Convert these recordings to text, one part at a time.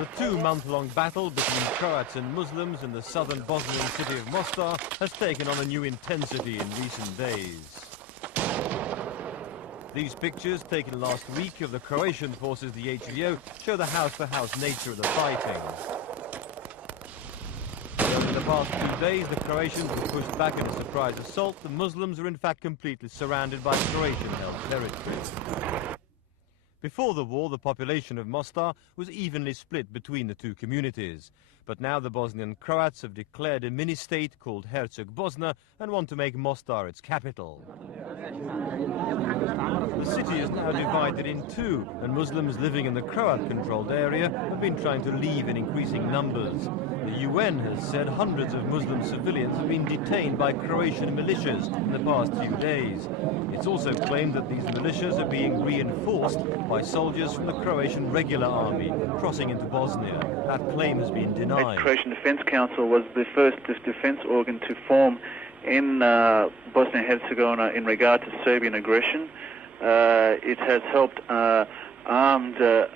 The two-month-long battle between Croats and Muslims in the southern Bosnian city of Mostar has taken on a new intensity in recent days. These pictures, taken last week of the Croatian forces, the HVO, show the house-to-house nature of the fighting. Over the past 2 days, the Croatians were pushed back in a surprise assault. The Muslims are in fact completely surrounded by Croatian-held territory. Before the war, the population of Mostar was evenly split between the two communities. But now the Bosnian Croats have declared a mini-state called Herzegovina and want to make Mostar its capital. The city is now divided in two, and Muslims living in the Croat-controlled area have been trying to leave in increasing numbers. The UN has said hundreds of Muslim civilians have been detained by Croatian militias in the past few days. It's also claimed that these militias are being reinforced by soldiers from the Croatian regular army crossing into Bosnia. That claim has been denied. The Croatian Defence Council was the first defence organ to form in Bosnia-Herzegovina in regard to Serbian aggression. It has helped arm the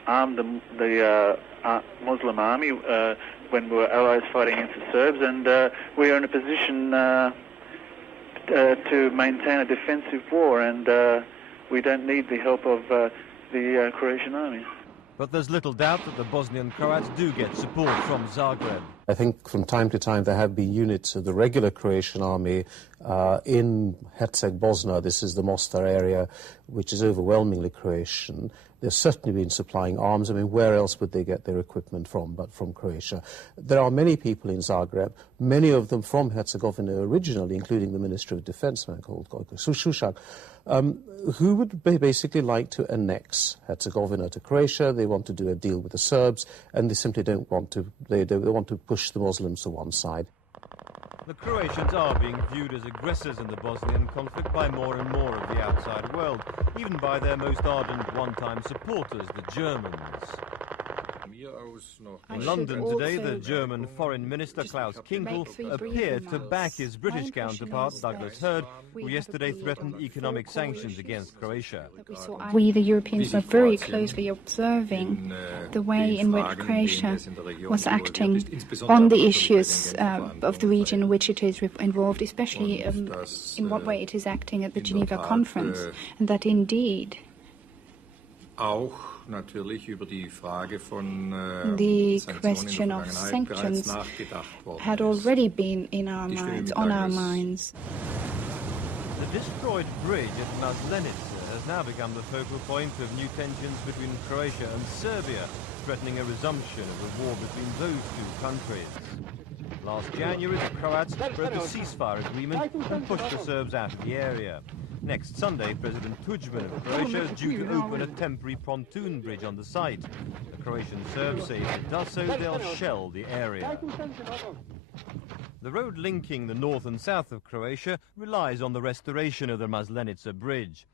Muslim army when we were allies fighting against the Serbs, and we are in a position to maintain a defensive war, and we don't need the help of the Croatian army. But there's little doubt that the Bosnian Croats do get support from Zagreb. I think from time to time there have been units of the regular Croatian army in Herzegovina. This is the Mostar area, which is overwhelmingly Croatian. They've certainly been supplying arms. I mean, where else would they get their equipment from but from Croatia? There are many people in Zagreb, many of them from Herzegovina originally, including the Minister of Defense, man called Sushak, who would basically like to annex Herzegovina to Croatia. They want to do a deal with the Serbs, and they simply don't want to. They want to push the Muslims to one side. The Croatians are being viewed as aggressors in the Bosnian conflict by more and more of the outside world, even by their most ardent one-time supporters, the Germans. In London today, the German Foreign Minister Klaus Kinkel appeared to back his British counterpart Douglas Hurd, who yesterday threatened economic sanctions against Croatia. We, the Europeans, were very closely observing the way in which Croatia was acting on the issues of the region in which it is involved, especially in what way it is acting at the Geneva Conference, and that indeed the question of sanctions had already been in our minds, on our minds. The destroyed bridge at Maslenica has now become the focal point of new tensions between Croatia and Serbia, threatening a resumption of the war between those two countries. Last January, the Croats broke a ceasefire agreement and pushed the Serbs out of the area. Next Sunday, President Tudjman of Croatia is due to open a temporary pontoon bridge on the site. The Croatian Serbs say if it does so, they'll shell the area. The road linking the north and south of Croatia relies on the restoration of the Maslenica bridge.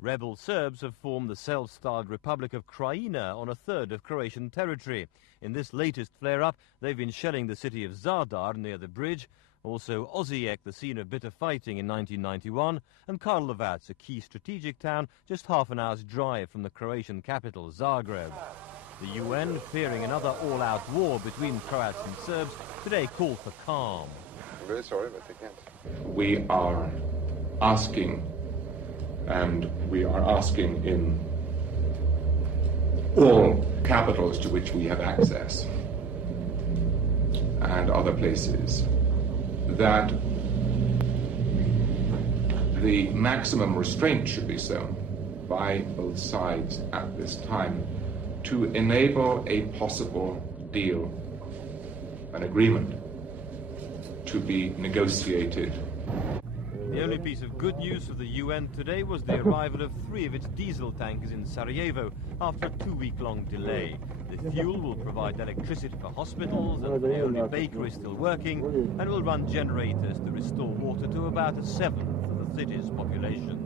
Rebel Serbs have formed the self-styled Republic of Krajina on a third of Croatian territory. In this latest flare-up, they've been shelling the city of Zadar near the bridge, also Osijek, the scene of bitter fighting in 1991, and Karlovac, a key strategic town just half an hour's drive from the Croatian capital, Zagreb. The UN, fearing another all-out war between Croats and Serbs, today called for calm. I'm very sorry, but they can't. We are asking, and we are asking in all capitals to which we have access and other places, that the maximum restraint should be shown by both sides at this time to enable a possible deal, an agreement, to be negotiated. The only piece of good news for the UN today was the arrival of 3 of its diesel tankers in Sarajevo after a 2-week-long delay. The fuel will provide electricity for hospitals, and the only bakery is still working, and will run generators to restore water to about 1/7 of the city's population.